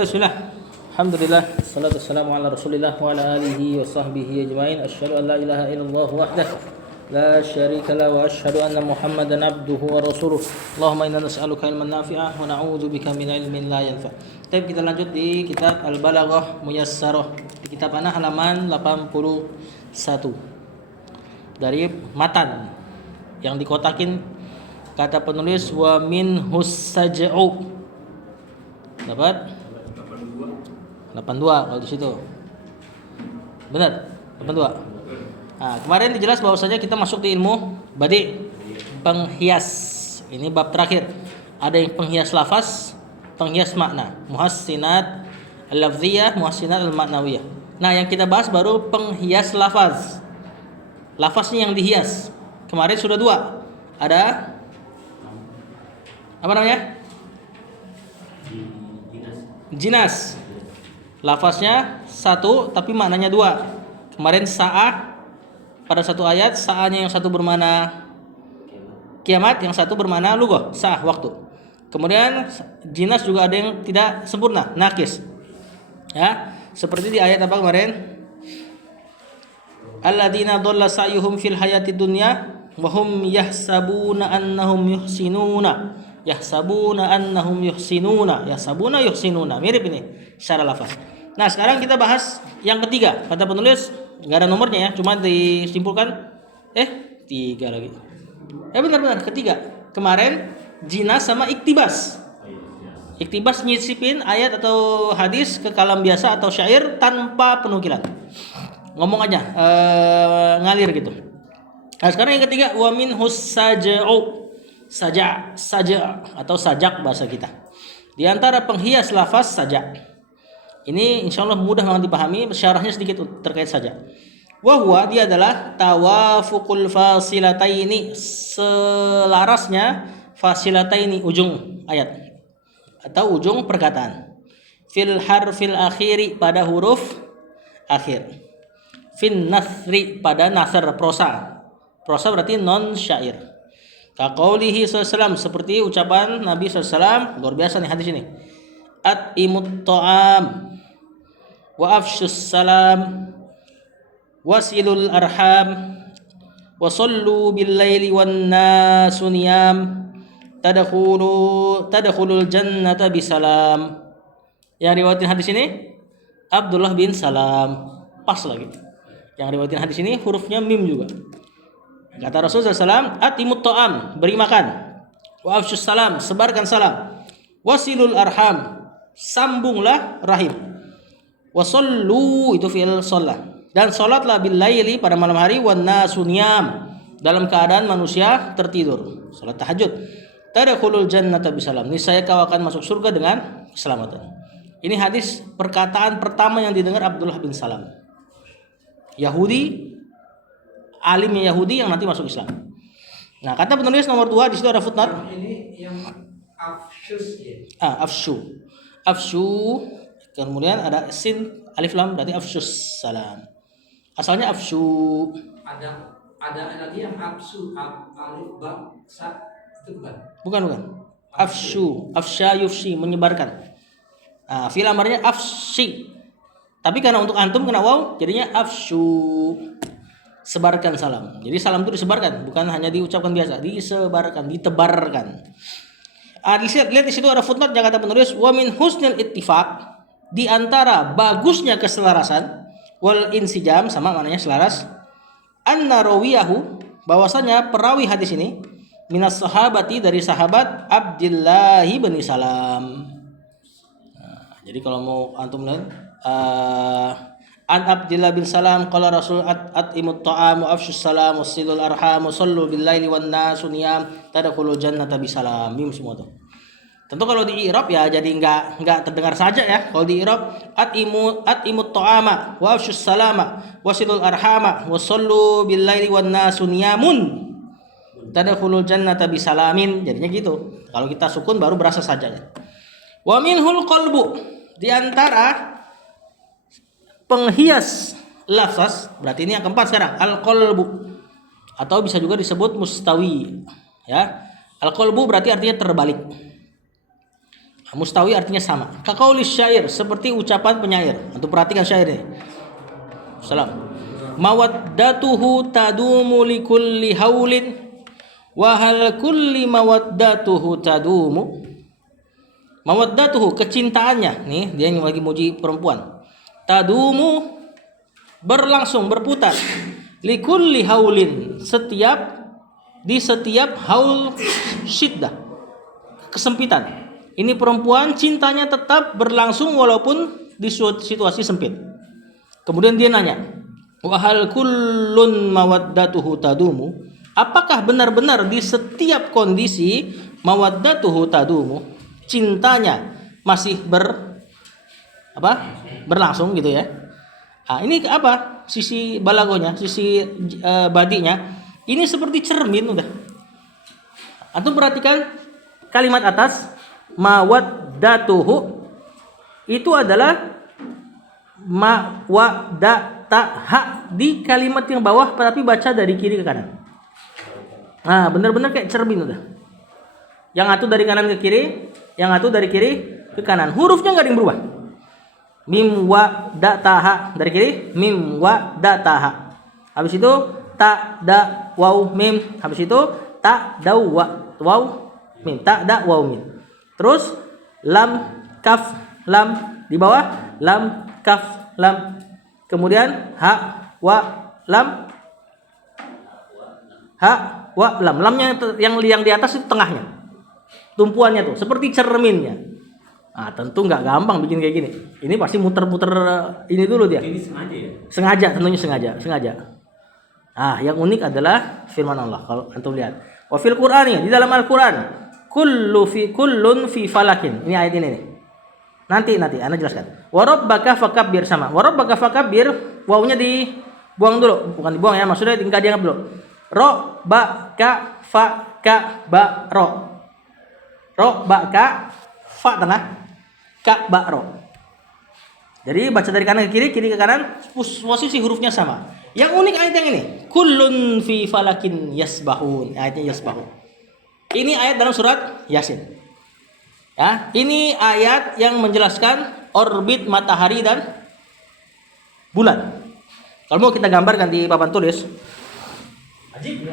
Bismillah. Alhamdulillah, salatu wassalamu ala Rasulillah wa ala alihi wa sahbihi ajmain. Asyhadu an la ilaha illallah wahdahu la syarika la wa asyhadu anna Muhammadan abduhu wa rasuluh. Allahumma inna nas'aluka ilman nafi'ah wa na'udzubika min ilmin la yanfa'. Kita lanjut di kitab Al-Balaghah Muyassarah. Di kitab ana halaman 81. Dari matan yang dikotakin kata penulis wa min husaj'u. Dapat 82 kalau di situ. Benar? 82. Nah, kemarin dijelas bahwasanya kita masuk di ilmu badi, penghias. Ini bab terakhir. Ada yang penghias lafaz, penghias makna, muhassinat al-lafziyah, muhassinat al-ma'nawiyah. Nah, yang kita bahas baru penghias lafaz. Lafaznya yang dihias. Kemarin sudah 2. Ada apa namanya? Jinas. Lafaznya 1 tapi maknanya 2. Kemarin sa'ah pada satu ayat, sa'ahnya yang satu bermakna kiamat, yang satu bermakna lughah, sa'ah waktu. Kemudian jinas juga ada yang tidak sempurna, nakis. Ya, seperti di ayat apa kemarin? Alladzina dhalla sa'yuhum fil hayatid dunya wa hum yahsabuna annahum yuhsinuna. Yahsabuna annahum yuhsinuna. Yahsabuna yuhsinuna. Mirip ini secara lafaz. Nah, sekarang kita bahas yang ketiga. Kata penulis enggak ada nomornya ya, cuma disimpulkan 3 lagi. Benar-benar ketiga. Kemarin jinas sama iktibas. Iktibas nyisipin ayat atau hadis ke kalam biasa atau syair tanpa penukilan. Ngomong aja, ngalir gitu. Nah, sekarang yang ketiga wa min husaja'u. Saja atau sajak bahasa kita. Di antara penghias lafaz sajak. Ini insyaallah mudah banget dipahami, syarahnya sedikit terkait saja. Wa huwa, dia adalah tawafuqul fasilataini, selarasnya fasilataini ujung ayat atau ujung perkataan. Fil harfil akhiri, pada huruf akhir. Fin nasri, pada nasr prosa. Prosa berarti non syair. Kaqaulihi sallallahu, seperti ucapan Nabi sallallahu, luar biasa nih hadis ini. At'imut ta'am wa afshus salam wasilul arham wa sallu bil laili wan nasu niyam tadkhulul jannata bisalam. Yang riwayatin hadis ini Abdullah bin Salam. Pas lagi. Yang riwayatin hadis ini hurufnya mim juga. Kata Rasulullah SAW, atimut ta'am, beri makan. Wa afshus salam, sebarkan salam. Wasilul arham, sambunglah rahim. Wasallu, itu fi'il sholat. Dan sholatlah bil laili, pada malam hari. Wan nasu niyam, dalam keadaan manusia tertidur. Sholat tahajud. Tadkhulul jannata bisalam, niscaya kau akan masuk surga dengan keselamatan. Ini hadis perkataan pertama yang didengar Abdullah bin Salam, Yahudi, alimnya Yahudi yang nanti masuk Islam. Nah, kata penulis nomor 2 di situ ada footnote. Ini yang afshus ya. Afshu. Kemudian ada sin alif lam, berarti afshus salam. Asalnya afshu. Ada lagi yang afsu, alif ba sa, itu bukan? Bukan. Afshu, afsha yufshi, menyebarkan. Fi'il amarnya afshi. Tapi karena untuk antum kena waw, jadinya afshu. Sebarkan salam. Jadi salam itu disebarkan, bukan hanya diucapkan biasa, disebarkan, ditebarkan. Lihat di situ ada footnote yang kata penulis wa min husnil ittifaq, di antara bagusnya keselarasan, wal insijam, sama maknanya selaras, anna rawiyahu, bahwasanya perawi hadis ini minas sahabati, dari sahabat Abdullah bin Salam. Jadi kalau mau antum lihat An Abdullah bin Salam qala Rasul at'imut ta'am wa afshus salam wasilul arham wa sallu bil laili wan nasu niyam tadkhulul jannata bisalam. Mim semua tuh. Tentu kalau di i'rab ya jadi enggak terdengar saja ya. Kalau di i'rab at'imut ta'ama wa afshus salama wasilul arhama wa sallu bil laili wan nasu niyamun tadkhulul jannata bisalamin. Jadinya gitu. Kalau kita sukun baru berasa sajanya. Wa minhul qalbu, di antara penghias lafaz, berarti ini yang keempat sekarang, al-qalbu, atau bisa juga disebut mustawi ya. Al-qalbu berarti artinya terbalik. Mustawi artinya sama. Kaqaulis syair, seperti ucapan penyair. Untuk perhatikan syair ini. Salam. Mawaddatuhu tadumu likulli haulin wa hal kulli mawaddatuhu tadumu. Mawaddatuhu, kecintaannya. Nih, dia yang lagi muji perempuan. Tadumu, berlangsung, berputar. Likulli haulin, di setiap haul syiddah, kesempitan. Ini perempuan cintanya tetap berlangsung walaupun di situasi sempit. Kemudian dia nanya, wa hal kullun mawaddatuhu tadumu? Apakah benar-benar di setiap kondisi mawaddatuhu tadumu, cintanya masih berlangsung gitu ya? Nah, ini apa? Sisi balagonya, sisi badinya. Ini seperti cermin udah. Antum perhatikan kalimat atas, mawaddatuhu itu adalah mawaddataha di kalimat yang bawah, tapi baca dari kiri ke kanan. Nah, benar-benar kayak cermin udah. Yang satu dari kanan ke kiri, yang satu dari kiri ke kanan. Hurufnya nggak ada yang berubah. Mim wadataha dari kiri, mim wadataha. Habis itu ta da waw mim. Habis itu ta da waw mim, ta da waw mim. Terus lam kaf lam di bawah, lam kaf lam. Kemudian ha wa lam, ha wa lam. Lamnya yang di atas itu tengahnya, tumpuannya tuh seperti cerminnya. Nah, tentu nggak gampang bikin kayak gini. Ini pasti muter-muter ini dulu dia. Ini sengaja ya? Sengaja, tentunya sengaja. Nah, yang unik adalah firman Allah. Kalau antum lihat, wa fil Qur'ani, di dalam Al-Qur'an, kullun fi falakin. Ini ayat ini nih. Nanti ana jelaskan. Wa rabbaka fakabbir, sama. Wa rabbaka fakabbir, wawunya dibuang dulu, bukan dibuang ya, maksudnya enggak dianggap dulu. Ro ba ka fa ka ba ro. Ro ba ka fa tengah, ka ba ro. Jadi baca dari kanan ke kiri, kiri ke kanan, posisi hurufnya sama. Yang unik ayat yang ini, kullun fi falakin yasbahun. Ayatnya yasbahun. Ini ayat dalam surat Yasin. Ya, ini ayat yang menjelaskan orbit matahari dan bulan. Kalau mau kita gambarkan di papan tulis. Ajib ini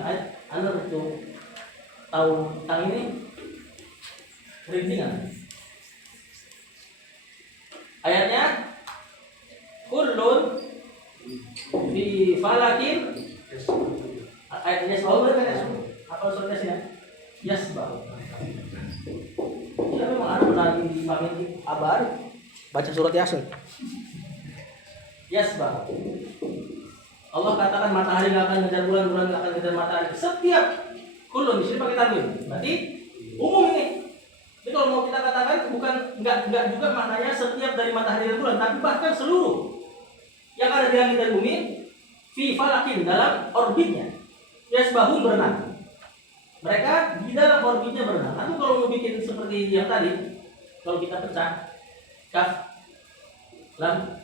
ayat. Anda itu tahu tentang ini perintingan. Ayatnya kullun fi falakin. Ayatnya selalu berkata apa suratnya sih ya? Yasbah. Kita memang ada lagi di Mamit Abar baca surat Yasin. Yasbah. Allah katakan matahari nggak akan ngejar bulan, bulan nggak akan ngejar matahari. Setiap kullun di sini pakai tanwin. Berarti umum ini. Jadi kalau mau kita katakan bukan enggak juga maknanya setiap dari matahari dan bulan, tapi bahkan seluruh yang ada di langit dan bumi fi falakin, dalam orbitnya. Yasbahun, berenang. Mereka di dalam orbitnya berenang. Atau kalau mau bikin seperti yang tadi, kalau kita pecah kaf lam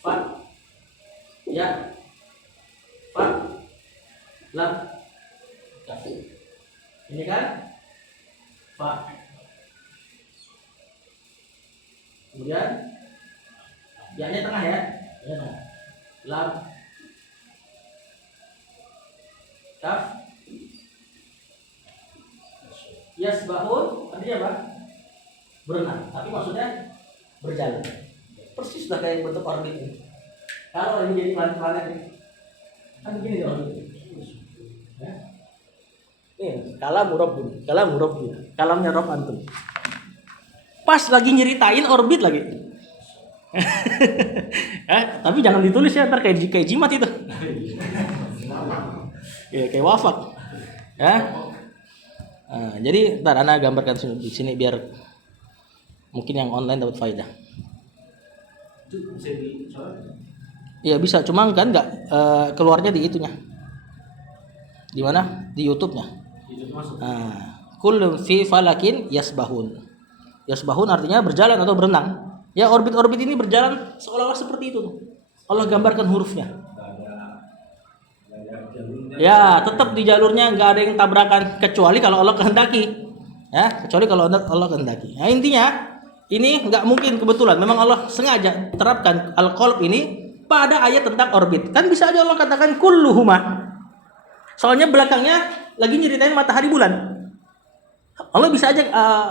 fa ya fa lam kaf. Ini kan fa. Kemudian ya-nya tengah ya. Ya tengah. Lam kaf. Yasbahun artinya apa? Berenang. Tapi maksudnya berjalan. Persis sudah kayak bentuk orbit ini. Kalau ini jadi planet-planet ini, kan begini dong. Ya. Nih, kalamnya Rabb, kalamnya Rabb antum. Pas lagi nyeritain orbit lagi. Tapi jangan ditulis ya, ntar kayak jimat itu. Kayak wafat. Ya. Nah, jadi ntar ana gambarkan di sini biar mungkin yang online dapat faedah. Itu bisa dicoba? Iya bisa, cuma kan nggak keluarnya di itunya. Di mana? Di YouTube-nya. YouTube masuk. Nah, kullun fi falakin yasbahun. Yasbahun artinya berjalan atau berenang. Ya, orbit-orbit ini berjalan seolah-olah seperti itu tuh. Allah gambarkan hurufnya. Ya, tetap di jalurnya nggak ada yang tabrakan kecuali kalau Allah kehendaki. Ya, kecuali kalau Allah kehendaki. Nah, intinya ini nggak mungkin kebetulan. Memang Allah sengaja terapkan al-qalb ini pada ayat tentang orbit. Kan bisa aja Allah katakan kulluhuma. Soalnya belakangnya lagi nyeritain matahari bulan. Allah bisa aja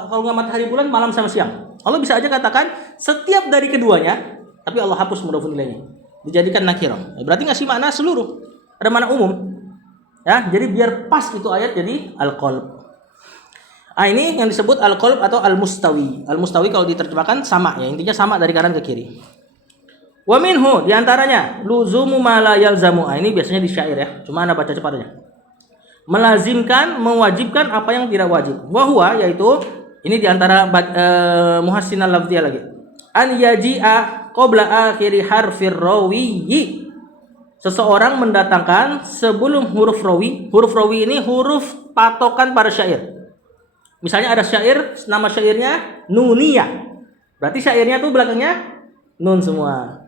kalau nggak matahari bulan malam sama siang. Allah bisa aja katakan setiap dari keduanya, tapi Allah hapus mudhofun ilaihnya. Dijadikan nakirah. Berarti ngasih makna seluruh. Ada makna umum. Ya, jadi biar pas itu ayat jadi al-qalb. Ini yang disebut al-qalb atau al-mustawi. Al-mustawi kalau diterjemahkan sama ya, intinya sama dari kanan ke kiri. Wa minhu diantaranya luzumu ma la yalzamu. Ini biasanya di syair ya. Cuma Anda baca cepat aja. Melazimkan, mewajibkan apa yang tidak wajib. Wa huwa yaitu ini diantara muhassinal lafziyah lagi. An yaji'a qabla akhiri harfir rawiyyi. Seseorang mendatangkan sebelum huruf rawi. Huruf rawi ini huruf patokan pada syair. Misalnya ada syair, nama syairnya Nuniyah. Berarti syairnya tuh belakangnya nun semua.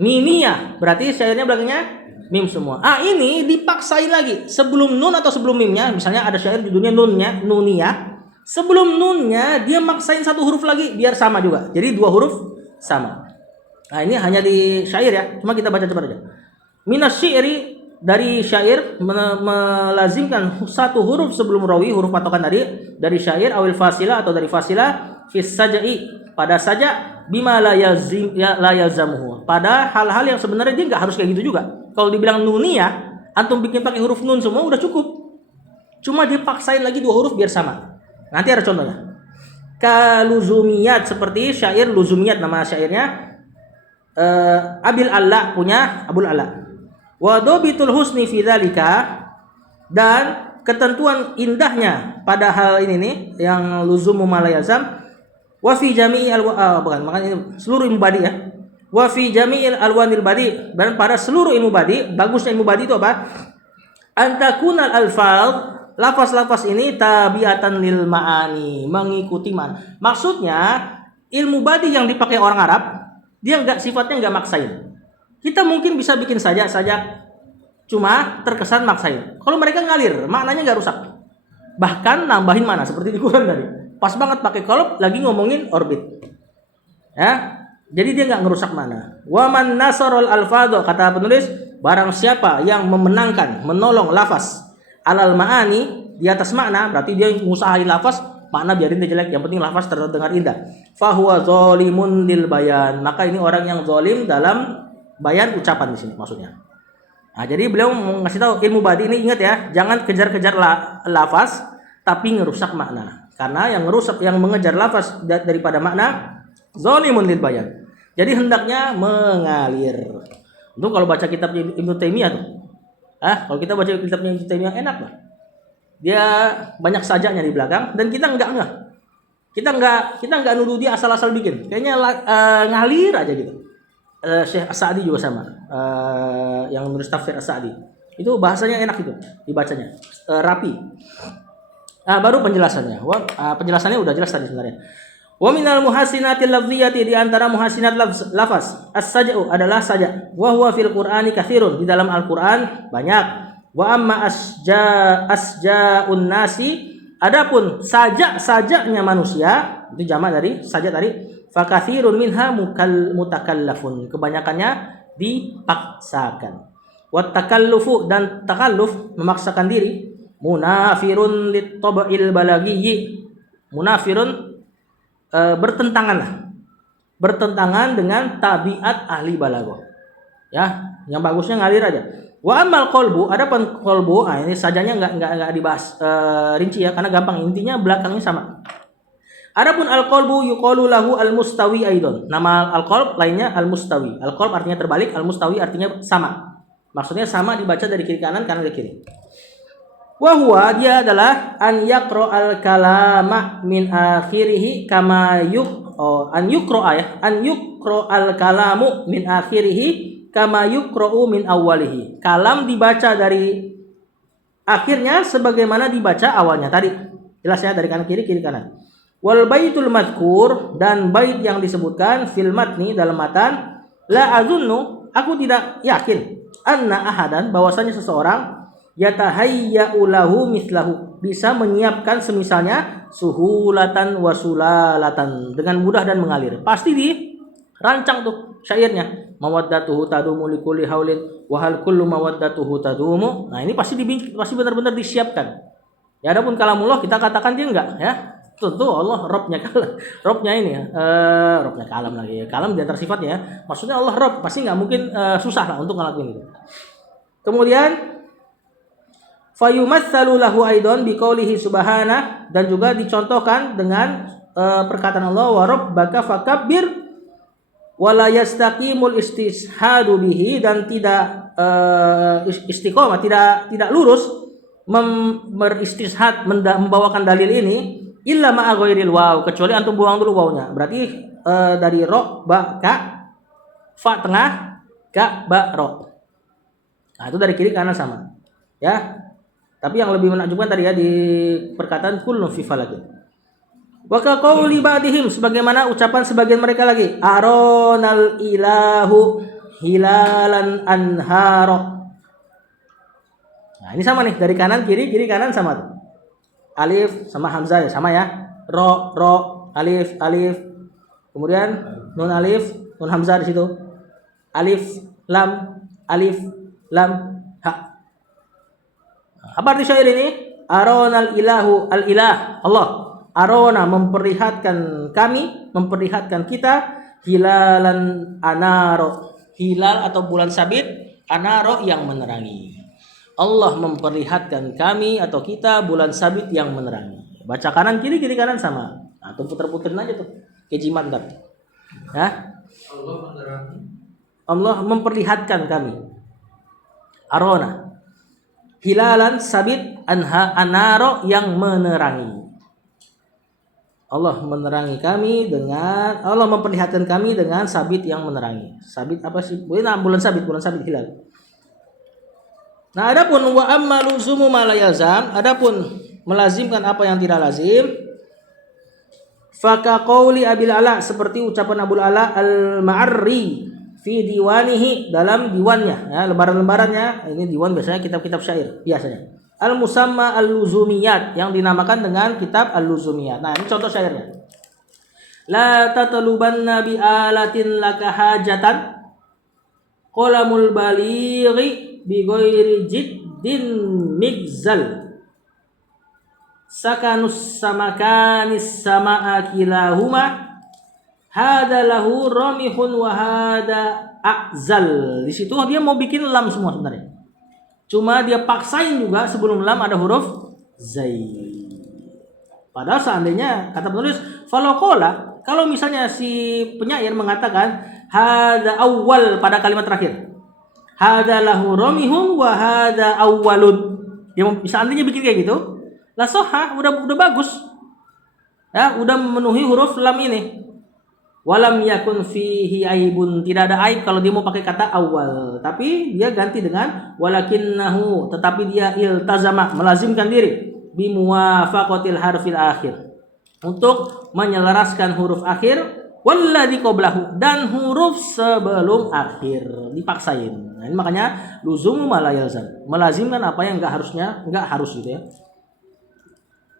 Mimiyah, berarti syairnya belakangnya mim semua. Ini dipaksain lagi. Sebelum nun atau sebelum mimnya, misalnya ada syair judulnya Nuniyah. Sebelum nunnya dia maksain satu huruf lagi biar sama juga. Jadi dua huruf sama. Ini hanya di syair ya. Cuma kita baca cepat aja. Minas syairi, dari syair melazimkan satu huruf sebelum rawi, huruf patokan dari syair awil fasila atau dari fasila fis sajai, pada saja bima la yalzamuhu, pada hal-hal yang sebenarnya dia nggak harus kayak gitu juga. Kalau dibilang nuniyah, antum bikin pakai huruf nun semua udah cukup. Cuma dipaksain lagi dua huruf biar sama. Nanti ada contohnya. Kaluzumiyat, seperti syair Luzumiyat, nama syairnya Abil Alla, punya Abul Alla. Wa dhabitul husni fi dzalika, dan ketentuan indahnya pada hal ini nih yang luzumu malayazam, wa fi jami'il bukan, makanya ini seluruh ilmu badi ya. Wa fi jami'il alwanil badi, dan pada seluruh ilmu badi. Bagusnya ilmu badi itu apa? Antakunal alfaz, lafaz-lafaz ini tabiatan lil ma'ani, mengikuti makna. Maksudnya ilmu badi yang dipakai orang Arab, dia sifatnya enggak maksain. Kita mungkin bisa bikin saja cuma terkesan maksain. Kalau mereka ngalir, maknanya nggak rusak. Bahkan nambahin mana, seperti di Quran tadi. Pas banget pakai qalb lagi ngomongin orbit. Ya. Jadi dia nggak ngerusak makna. Wa man nasarul alfadho, kata penulis, barang siapa yang memenangkan, menolong lafaz alal ma'ani, di atas makna, berarti dia ngusahain lafaz, makna biarin dia jelek, yang penting lafaz terdengar indah. Fahuwa zalimun lil bayan, maka ini orang yang zalim dalam bayan ucapan di sini maksudnya. Jadi beliau mau ngasih tahu ilmu badi ini, ingat ya, jangan kejar-kejar lafaz tapi ngerusak makna. Karena yang mengejar lafaz daripada makna zalimun lil bayan. Jadi hendaknya mengalir. Itu kalau baca kitab Ibnu Taimiyah tuh. Kalau kita baca kitabnya Ibnu Taimiyah enak lah. Dia banyak sajanya di belakang dan kita enggak ngeh. Kita enggak nuduh dia asal-asal bikin. Kayaknya ngalir aja gitu. Syekh As-Sa'di juga sama, yang menulis tafsir As-Sa'di itu bahasanya enak itu dibacanya, rapi. Baru penjelasannya. Penjelasannya udah jelas tadi sebenarnya. Wa minal muhassinatil lafziyati, di antara muhassinat lafaz as-saja'u adalah saja. Wa huwa fil Qur'ani katsirun, di dalam Al-Qur'an banyak. Wa amma asja'un nasi, adapun sajanya manusia, itu jamak dari saja tadi. Fakathirun minha mutakallafun, kebanyakannya dipaksakan. Wat takallufu, dan takalluf memaksakan diri, munafirun lit tab'il balaghi, munafirun bertentangan dengan tabiat ahli balaghah. Ya, yang bagusnya ngalir aja. Wa amal qalbu, adapun qalbu, ini sajanya enggak dibahas rinci ya, karena gampang, intinya belakangnya sama. Adapun al-qalbu yuqalu lahu al-mustawi aidon. Nama al-qalb lainnya al-mustawi. Al-qalb artinya terbalik, al-mustawi artinya sama. Maksudnya sama dibaca dari kiri kanan ke kiri. Wa huwa, dia adalah an yaqra al-kalama min akhirih kama an yuqra al-kalamu min akhirih kama yuqra'u min awwalihi. Kalam dibaca dari akhirnya sebagaimana dibaca awalnya tadi. Jelas ya, dari kanan kiri kanan. Wal baitul madhkur, dan bait yang disebutkan fil matni dalam matan, la azunnu, aku tidak yakin, anna ahadan, bahwasanya seseorang, yatahayya'u lahu mislahu, bisa menyiapkan semisalnya suhulatan wasulalatan, dengan mudah dan mengalir. Pasti dirancang tuh syairnya. Mawaddatuhu tadumu likulli haulin wa hal kullu mawaddatuhu tadumu. Nah, ini pasti benar-benar disiapkan. Ya, adapun kalamullah kita katakan dia enggak, ya. Tentu Allah Robnya kalam. Robnya ini ya, Robnya kalam lagi. Kalam di antara sifatnya ya. Maksudnya Allah Rob, pasti nggak mungkin susah lah untuk ngelakuin itu. Kemudian fayumatsalu lahu aidan biqaulihi subhana, dan juga dicontohkan dengan perkataan Allah wa rabbaka fakabbir wala yastaqimul istishhadu bihi, dan tidak istiqomah, tidak lurus beristishhad membawakan dalil ini illa ma'a ghairil waw, kecuali antum buang dulu wawnya. Berarti dari ro ba ka, fa tengah, ka ba ro. Nah, itu dari kiri kanan sama. Ya. Tapi yang lebih menakjubkan tadi ya di perkataan kullun fi falakin. Wa ka qauli ba'dihim, sebagaimana ucapan sebagian mereka lagi, aronal ilahu hilalan anharo. Nah, ini sama nih, dari kanan kiri kanan sama tuh. Alif sama hamzah ya sama ya. Ro alif. Kemudian nun alif, nun hamzah di situ. Alif lam ha. Apa arti syair ini? Aronal ilahu, al ilah Allah. Arona memperlihatkan kami, memperlihatkan kita, hilalan anaro. Hilal atau bulan sabit, anaro yang menerangi. Allah memperlihatkan kami atau kita bulan sabit yang menerangi. Baca kanan kiri kanan sama. Nah, tuh puter-puterin aja tuh. Kayak jimat ntar. Ya. Allah menerangi. Allah memperlihatkan kami. Arona. Hilalan sabit anaro yang menerangi. Allah menerangi kami dengan, Allah memperlihatkan kami dengan sabit yang menerangi. Sabit apa sih? Bulan sabit hilal. Nah, adapun wa amma luzumu ma la yalzam, adapun melazimkan apa yang tidak lazim, faka qauli Abil Ala, seperti ucapan Abul Ala al-Ma'arri fi diwanihi, dalam diwannya, ya, lembaran-lembarannya. Ini diwan biasanya kitab-kitab syair biasanya. Al-musamma al-luzumiyat, yang dinamakan dengan kitab al-luzumiyat. Nah, ini contoh syairnya. La tatlubanna bi alatin laka hajatan qalamul balighi bi ghairi jiddin migzal sakanus samakanis samaa kilahuma hada lahu ramihun wa hada a'zal. Di situ dia mau bikin lam semua sebenarnya. Cuma dia paksain juga sebelum lam ada huruf zai. Padahal seandainya kata penulis falokola, kalau misalnya si penyair mengatakan hada awal pada kalimat terakhir, hada lahu ramihun wa hada awwalun, dia seandainya bikin kayak gitu, la soha, udah bagus. Ya, udah memenuhi huruf lam ini. Walam yakun fihi aibun, tidak ada aib kalau dia mau pakai kata awal, tapi dia ganti dengan walakinnahu, tetapi dia iltazama, melazimkan diri bi muwafaqatil harfil akhir, untuk menyelaraskan huruf akhir walladzi qablahu, dan huruf sebelum akhir dipaksain. Nah, ini makanya luzumu ma la yalzam, melazimkan apa yang enggak harus gitu ya.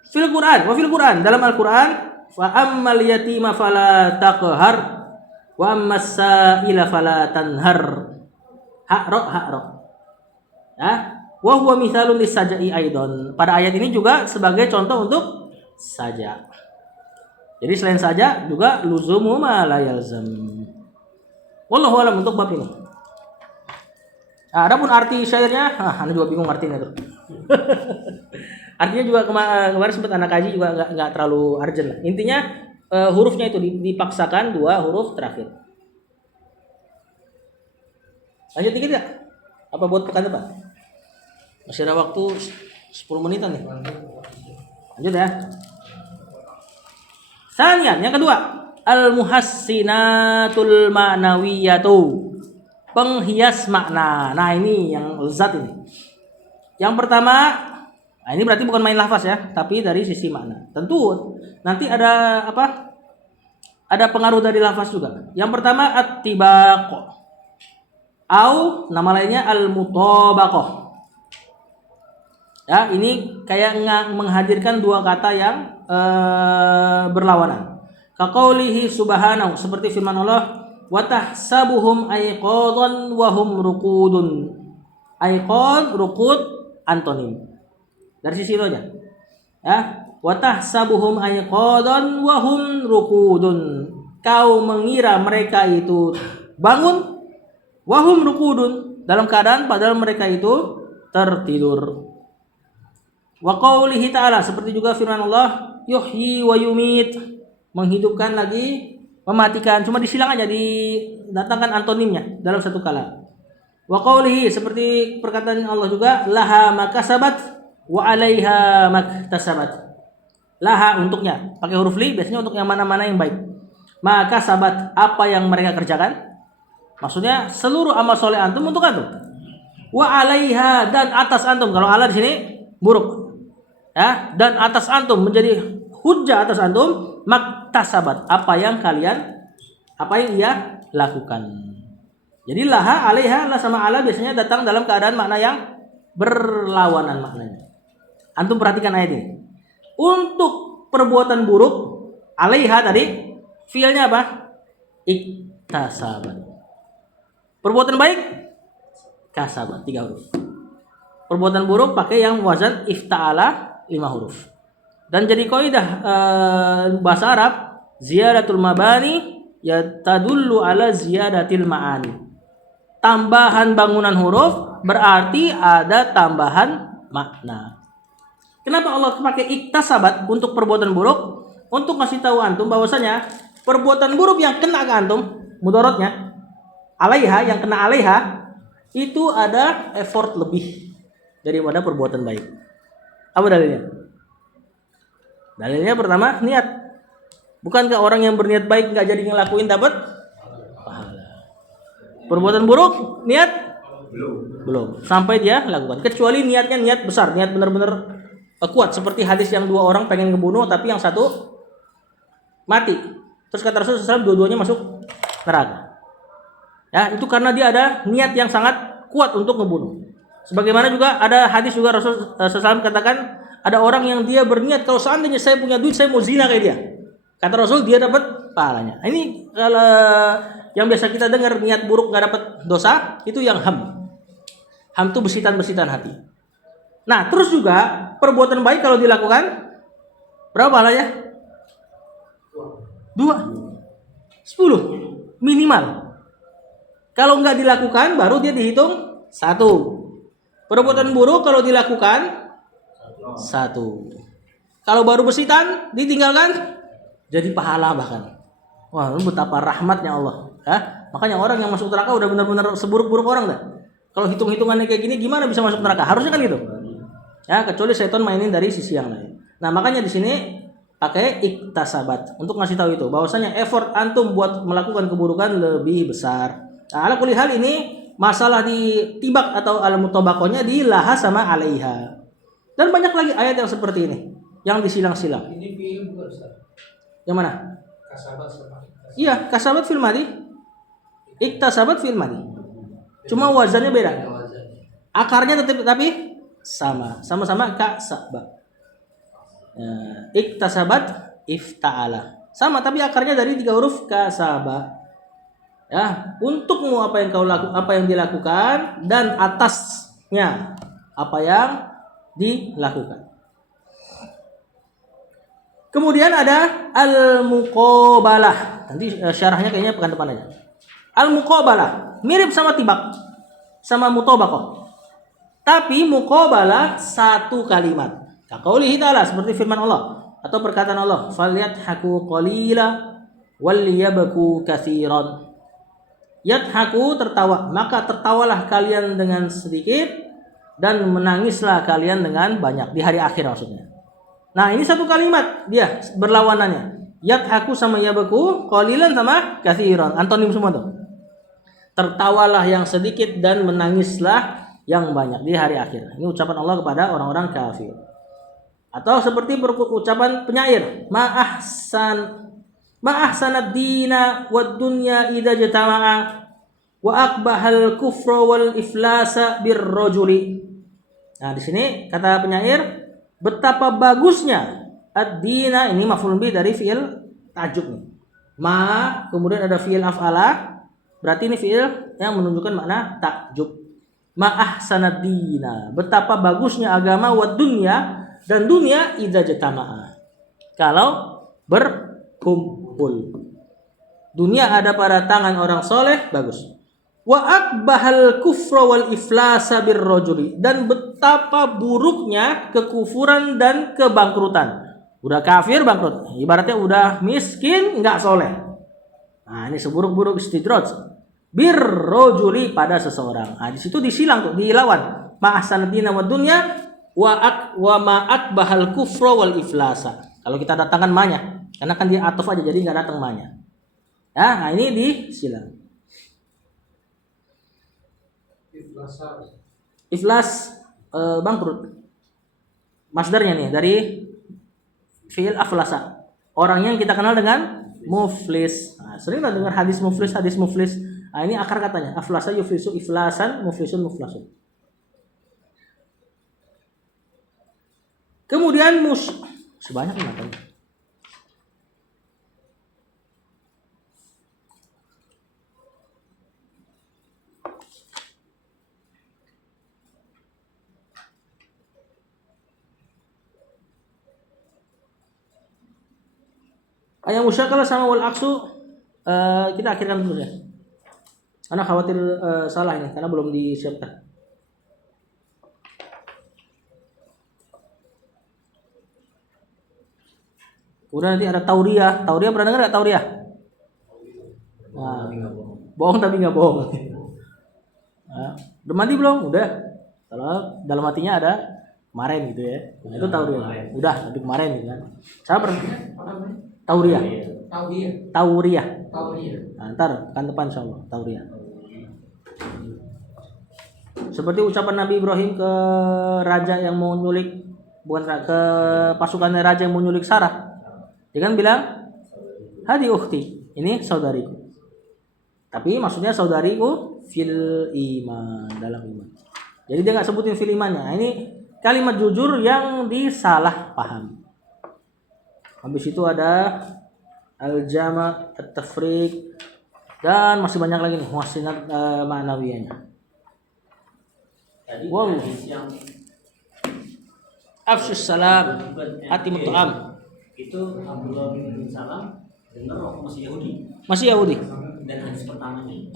Fil Quran, dalam Al-Qur'an, fa ammal yatima fala taqhar wa ammas sa'ila fala tanhar. Ha ro. Ya, wa huwa mithalun lisajai aidon. Pada ayat ini juga sebagai contoh untuk saja. Jadi selain saja juga luzumu ma la yalzam. Wallahu alam untuk bab ini. Nah, adapun arti syairnya, anda juga bingung artinya tuh. Artinya juga kemarin sempat anak kaji juga nggak terlalu urgent lah. Intinya hurufnya itu dipaksakan 2 huruf terakhir. Lanjut dikit nggak? Apa buat pekan depan? Masih ada waktu 10 menitan nih. Lanjut ya. Sanian, yang kedua, al-muhassinatul ma'nawiyatu, penghias makna. Nah, ini yang lezat ini. Yang pertama, nah ini berarti bukan main lafaz ya, tapi dari sisi makna. Tentu nanti ada apa? Ada pengaruh dari lafaz juga. Yang pertama at-tibaq, au nama lainnya al-mutabaqah. Ya, ini kayak menghadirkan dua kata yang berlawanan. Kaqaulihi subhanahu, seperti firman Allah, wa tahsabuhum aiqadan wa hum ruqudun. Aiqad, ruqud, antonim. Dari sisi itu aja. Ya, wa tahsabuhum aiqadan wa hum ruqudun. Kau mengira mereka itu bangun, wa hum ruqudun, dalam keadaan padahal mereka itu tertidur. Wa qaulihi ta'ala, seperti juga firman Allah, yuhyi wa yumit, menghidupkan lagi mematikan, cuma disilang aja, didatangkan antonimnya dalam satu kala. Wa qaulihi, seperti perkataan Allah juga, laha makasabat wa 'alaiha maktasabat. Laha, untuknya, pakai huruf li biasanya untuk yang mana-mana yang baik. Makasabat, apa yang mereka kerjakan, maksudnya seluruh amal soleh antum untuk antum. Wa 'alaiha, dan atas antum, kalau ala di sini buruk. Ya, dan atas antum, menjadi hujjah atas antum, maktasabat, apa yang ia lakukan. Jadi laha, alaiha, la sama ala biasanya datang dalam keadaan makna yang berlawanan maknanya. Antum perhatikan ayat ini. Untuk perbuatan buruk, alaiha tadi fiilnya apa? Iktasabat. Perbuatan baik, kasabat, 3 huruf. Perbuatan buruk pakai yang wazan ifta'ala, 5 huruf. Dan jadi kaidah bahasa Arab, ziyadatul mabani yatadullu ala ziyadatil ma'ani. Tambahan bangunan huruf berarti ada tambahan makna. Kenapa Allah pakai iktasabat untuk perbuatan buruk? Untuk ngasih tahu antum bahwasanya perbuatan buruk yang kena ke antum, mudaratnya alaiha, yang kena alaiha itu ada effort lebih daripada perbuatan baik. Apa dalilnya? Dalilnya pertama, niat. Bukankah orang yang berniat baik nggak jadi ngelakuin dapat pahala? Perbuatan buruk, niat belum sampai dia lakukan. Kecuali niatnya niat besar, niat benar-benar kuat, seperti hadis yang 2 orang pengen ngebunuh tapi yang satu mati. Terus kata Rasulullah SAW, dua-duanya masuk neraka. Ya, itu karena dia ada niat yang sangat kuat untuk ngebunuh. Sebagaimana juga ada hadis juga Rasulullah SAW katakan, ada orang yang dia berniat, kalau seandainya saya punya duit, saya mau zina kayak dia. Kata Rasul, dia dapat pahalanya. Ini kalau yang biasa kita dengar niat buruk nggak dapat dosa, itu yang ham. Ham itu besitan-besitan hati. Nah, terus juga perbuatan baik kalau dilakukan, berapa pahalanya? 2, 10 minimal. Kalau nggak dilakukan, baru dia dihitung 1. Perbuatan buruk kalau dilakukan 1. Kalau baru besitan ditinggalkan jadi pahala bahkan. Wah, betapa rahmatnya Allah. Ya? Makanya orang yang masuk neraka udah benar-benar seburuk-buruk orang dah. Kalau hitung-hitungannya kayak gini, gimana bisa masuk neraka? Harusnya kan gitu. Ya, kecuali setan mainin dari sisi yang lain. Nah, makanya di sini pakai iktasabat untuk ngasih tahu itu bahwasanya effort antum buat melakukan keburukan lebih besar. Nah, ala kulli hal ini masalah di tibak atau al-mutabaqohnya di laha sama alaiha. Dan banyak lagi ayat yang seperti ini yang disilang-silang. Ini fiil bukan Ustaz? Yang mana? Kasabat sama iktasabat. Iya, kasabat fil madi. Iktasabat fil madi. Cuma wazannya beda. Akarnya tapi sama-sama kasabat. Iktasabat ifta'ala. Sama tapi akarnya dari 3 huruf kasaba. Ya, untukmu apa yang dilakukan, dan atasnya apa yang dilakukan. Kemudian ada al-muqabalah. Nanti syarahnya kayaknya pekan depan aja. Al-muqabalah mirip sama tibak, sama mutabaqah. Tapi muqabalah 1 kalimat. Kaqaulihi ta'ala, seperti firman Allah atau perkataan Allah, falyadhaku qalila wal yabku katsiran. Yadhaku, tertawa, maka tertawalah kalian dengan sedikit dan menangislah kalian dengan banyak, di hari akhir maksudnya. Nah, ini 1 kalimat dia berlawanannya. Yadhaku sama yabku, qalilan sama katsiran, antonim semua tuh. Tertawalah yang sedikit dan menangislah yang banyak di hari akhir. Ini ucapan Allah kepada orang-orang kafir. Atau seperti ucapan penyair, ma ahsanad dina wad dunya idza jatama'a wa aqbahal kufra wal iflasa birrajuli. Nah, di sini kata penyair betapa bagusnya ad-dina, ini maf'ul bih dari fi'il tajuk nih. Ma kemudian ada fi'il af'ala, berarti ini fi'il yang menunjukkan makna takjub. Ma ahsanad dina, betapa bagusnya agama wa dunya, dan dunia idza jatama'a, kalau berkumpul. Dunia ada pada tangan orang soleh, bagus. Wa akbahal kufra wal iflasa birrajuli, dan betapa buruknya kekufuran dan kebangkrutan. Udah kafir bangkrut, ibaratnya udah miskin nggak soleh. Nah, ini seburuk-buruk istidraj birrajuli, pada seseorang. Nah, di situ disilang tuh, dilawan. Ma ahsanadina wa dunya wa ma akbahal kufra wal iflasa. Kalau kita datangkan ma-nya, karena kan dia atuf aja jadi nggak datang ma-nya. Ya, nah ini disilang. Iflas bangkrut. Masdarnya nih dari fi'il aflasa. Orangnya yang kita kenal dengan muflis. Nah, sering lah dengar hadis muflis. Nah, ini akar katanya. Aflasa yuflisu iflasan, muflisun muflasun. Kemudian sebanyak ini katanya. Yang musyakalah sama wal aksu kita akhirkan dulu ya. Karena khawatir salah ini karena belum disiapkan. Kemudian nanti ada tauriyah. Tauriyah pernah dengar enggak tauriyah? Nah, bohong tapi enggak bohong. Nah, udah mandi belum? Udah. Kalau dalam hatinya ada kemarin gitu ya. Nah, itu tauriyah. Udah, tapi kemarin gitu kan. Saya pernah tauriyah. Tauriyah. Nah, ntar kan depan insyaallah tauriyah. Seperti ucapan Nabi Ibrahim ke raja yang mau nyulik, bukan ke pasukan raja yang mau nyulik Sarah. Dia kan bilang, "Hadi ukhti," ini saudariku. Tapi maksudnya saudariku fil iman, dalam iman. Jadi dia nggak sebutin fil imannya. Nah, ini kalimat jujur yang disalah paham. Habis itu ada al-jama', at-tafriq, dan masih banyak lagi nih muhsinat ma'nawiyahnya. Wow. Afsyus salam, atimut ta'am. Itu Abdullah bin Salam dengar waktu masih Yahudi. Masih Yahudi. Dan hadis pertamanya.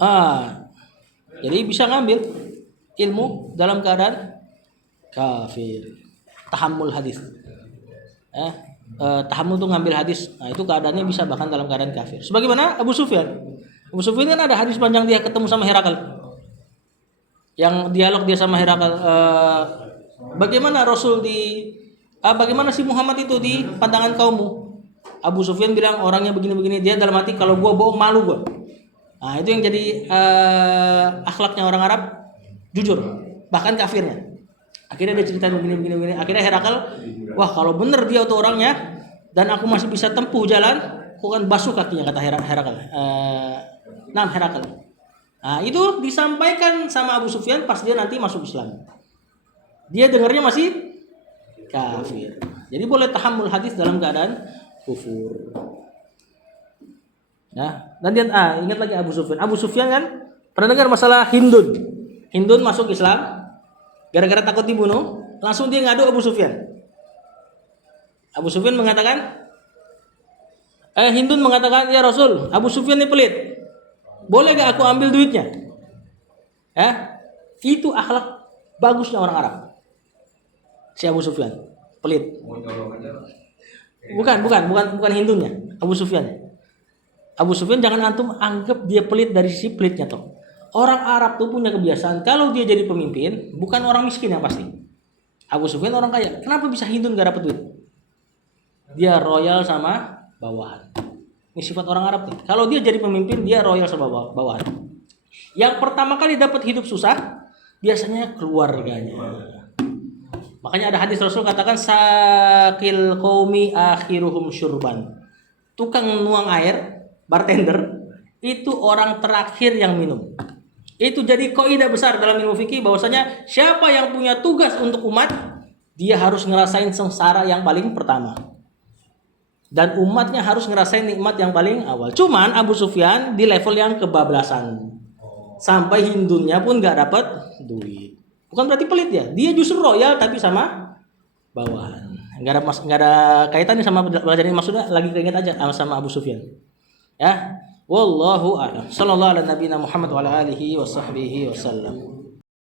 Jadi bisa ngambil ilmu dalam keadaan kafir. Tahammul hadis. Tahammul itu ngambil hadis. Nah, itu keadaannya bisa bahkan dalam keadaan kafir. Sebagaimana Abu Sufyan. Abu Sufyan kan ada hadis panjang dia ketemu sama Herakl. Yang dialog dia sama Herakl, bagaimana Rasul bagaimana si Muhammad itu di pandangan kaummu? Abu Sufyan bilang orangnya begini-begini. Dia dalam hati kalau gua bohong malu gua. Nah, itu yang jadi akhlaknya orang Arab, jujur, bahkan kafirnya. Akhirnya dia cerita begini. Akhirnya Herakl, wah kalau bener dia tuh orangnya dan aku masih bisa tempuh jalan, aku kan basuh kakinya, kata Herakl. Herakl. Nah, itu disampaikan sama Abu Sufyan pas dia nanti masuk Islam. Dia dengarnya masih kafir. Jadi boleh tahammul hadis dalam keadaan kufur. Nah, dan dia ingat lagi Abu Sufyan. Abu Sufyan kan pernah dengar masalah Hindun. Hindun masuk Islam gara-gara takut dibunuh, langsung dia ngadu Abu Sufyan. Abu Sufyan mengatakan, Hindun mengatakan, "Ya Rasul, Abu Sufyan ini pelit. Boleh gak aku ambil duitnya?" Itu akhlak bagusnya orang Arab. Si Abu Sufyan pelit. Bukan Hindunnya, Abu Sufyan. Abu Sufyan jangan antum anggap dia pelit dari sisi pelitnya toh. Orang Arab tuh punya kebiasaan kalau dia jadi pemimpin bukan orang miskin yang pasti. Abu Sufyan orang kaya. Kenapa bisa Hindun gak dapat duit? Dia royal sama bawahan. Ini sifat orang Arab tuh. Kalau dia jadi pemimpin dia royal sama bawahan. Yang pertama kali dapat hidup susah biasanya keluarganya. Makanya ada hadis Rasul katakan sakil qaumi akhiruhum syurban. Tukang nuang air, bartender, itu orang terakhir yang minum. Itu jadi kaidah besar dalam ilmu fikih bahwasanya siapa yang punya tugas untuk umat, dia harus ngerasain sengsara yang paling pertama. Dan umatnya harus ngerasain nikmat yang paling awal. Cuman Abu Sufyan di level yang kebablasan. Sampai Hindunnya pun gak dapat duit. Bukan berarti pelit ya. Dia justru royal tapi sama bawahan. Gak ada kaitannya sama belajar ini, maksudnya lagi keinget aja sama Abu Sufyan. Ya. Wallahu a'lam. Sallallahu ala nabiyina Muhammad wa ala alihi wa sahbihi wasallam.